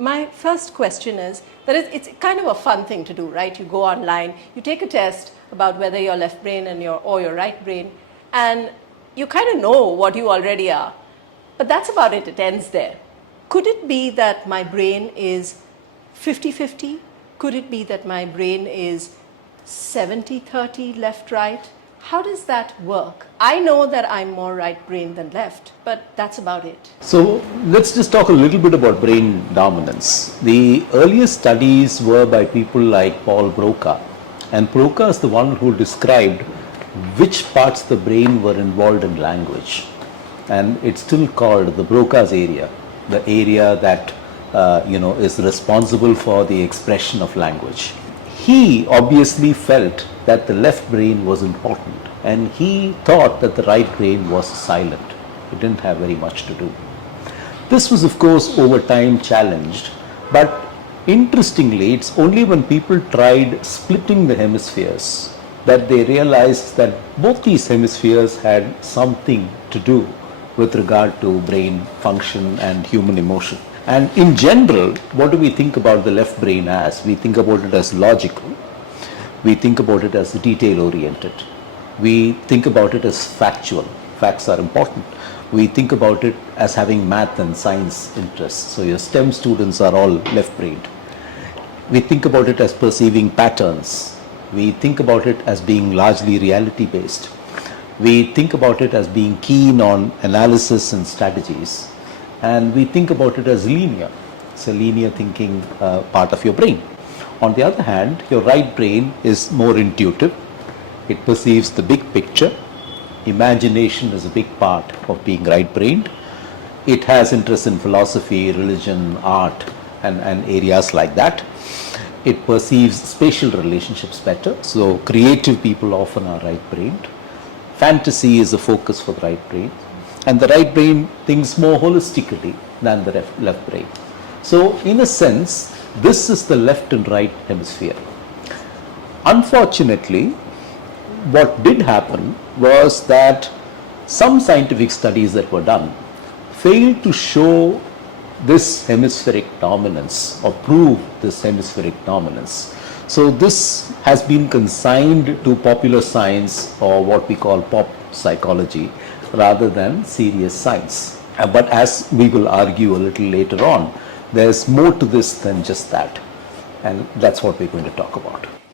my first question is that it's kind of a fun thing to do, right? You go online, you take a test about whether you're left brain or your right brain, and you kind of know what you already are. But that's about it. It ends there. Could it be that my brain is 50-50? Could it be that my brain is 70-30 left-right? How does that work? I know that I'm more right brain than left, but that's about it. So let's just talk a little bit about brain dominance. The earliest studies were by people like Paul Broca, and Broca is the one who described which parts of the brain were involved in language. And it's still called the Broca's area, the area that is responsible for the expression of language. He obviously felt that the left brain was important, and he thought that the right brain was silent. It didn't have very much to do. This was, of course, over time challenged, but interestingly, it's only when people tried splitting the hemispheres that they realized that both these hemispheres had something to do with regard to brain function and human emotion. And in general, what do we think about the left brain as? We think about it as logical. We think about it as detail-oriented. We think about it as factual. Facts are important. We think about it as having math and science interests. So your STEM students are all left-brained. We think about it as perceiving patterns. We think about it as being largely reality-based. We think about it as being keen on analysis and strategies. And we think about it as linear. It's a linear thinking part of your brain. On the other hand, your right brain is more intuitive. It perceives the big picture. Imagination is a big part of being right-brained. It has interest in philosophy, religion, art, and areas like that. It perceives spatial relationships better. So creative people often are right-brained. Fantasy is a focus for the right brain. And the right brain thinks more holistically than the left brain. So in a sense, this is the left and right hemisphere. Unfortunately, what did happen was that some scientific studies that were done failed to show this hemispheric dominance or prove this hemispheric dominance. So this has been consigned to popular science, or what we call pop psychology, rather than serious science. But as we will argue a little later on, there's more to this than just that. And that's what we're going to talk about.